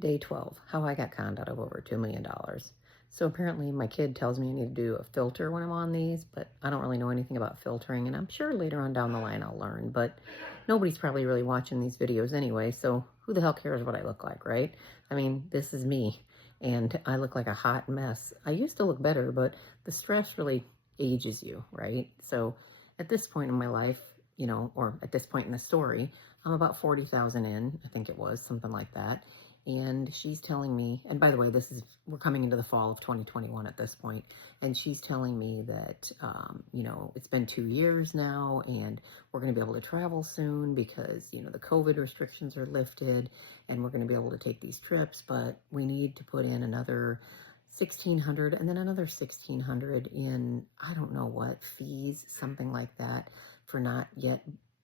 Day 12, how I got conned out of over $2 million. So apparently my kid tells me I need to do a filter when I'm on these, but I don't really know anything about filtering, and I'm sure later on down the line I'll learn, but nobody's probably really watching these videos anyway, so who the hell cares what I look like, right? I mean, this is me, and I look like a hot mess. I used to look better, but the stress really ages you, right? So at this point in my life, or at this point in the story, I'm about 40,000 in, I think it was, something like that. And she's telling me, and by the way, we're coming into the fall of 2021 at this point, and she's telling me that, it's been 2 years now, and we're going to be able to travel soon because, the COVID restrictions are lifted, and we're going to be able to take these trips, but we need to put in another 1,600 and then another 1,600 in, I don't know what, fees, something like that, for not yet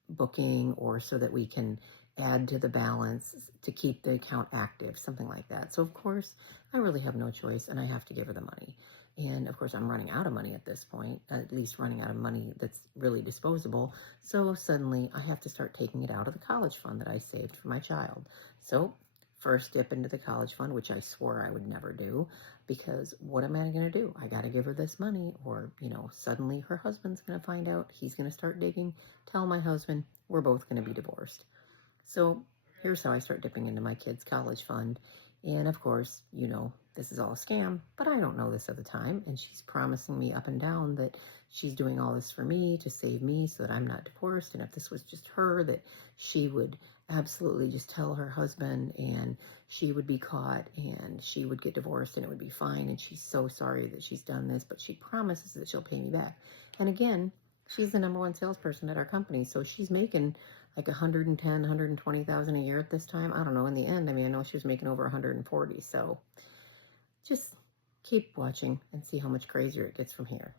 booking, or so that we can add to the balance to keep the account active, something like that. So of course, I really have no choice, and I have to give her the money. And of course, I'm running out of money at this point, at least running out of money that's really disposable. So suddenly I have to start taking it out of the college fund that I saved for my child. So first dip into the college fund, which I swore I would never do, because what am I going to do? I got to give her this money, or, suddenly her husband's going to find out, he's going to start digging, tell my husband, we're both going to be divorced. So here's how I start dipping into my kids' college fund. And of course, this is all a scam, but I don't know this at the time. And she's promising me up and down that she's doing all this for me to save me so that I'm not divorced. And if this was just her, that she would absolutely just tell her husband, and she would be caught, and she would get divorced, and it would be fine. And she's so sorry that she's done this, but she promises that she'll pay me back. And again, she's the #1 salesperson at our company, so she's making like 110, 120,000 a year at this time. I don't know. In the end, I mean, I know she was making over 140. So just keep watching and see how much crazier it gets from here.